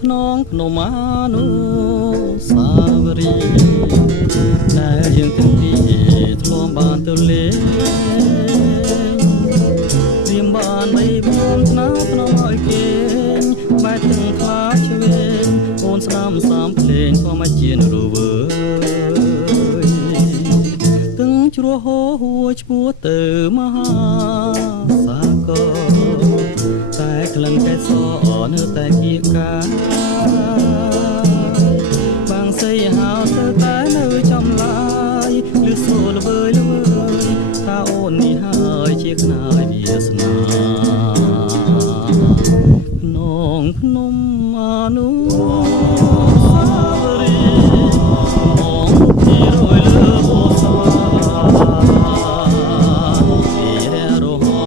ខ្នងភ្នំអនុស្សាវរីយ៍ដែលយើងទាំងពីរធ្លាប់បានទៅលេងរៀមបានបីបានស្នាភ្នំឲ្យគេងបែកទាំងខ្លាឆ្វេងអូនស្ដាំសាមភ្លេងធម្មជាតិរវើយទាំងជ្រោះហូរហួរឈ្មោះទៅមហាសាគរតែក្លិនកែសនៅតែគៀកកាបាំងសីហៅ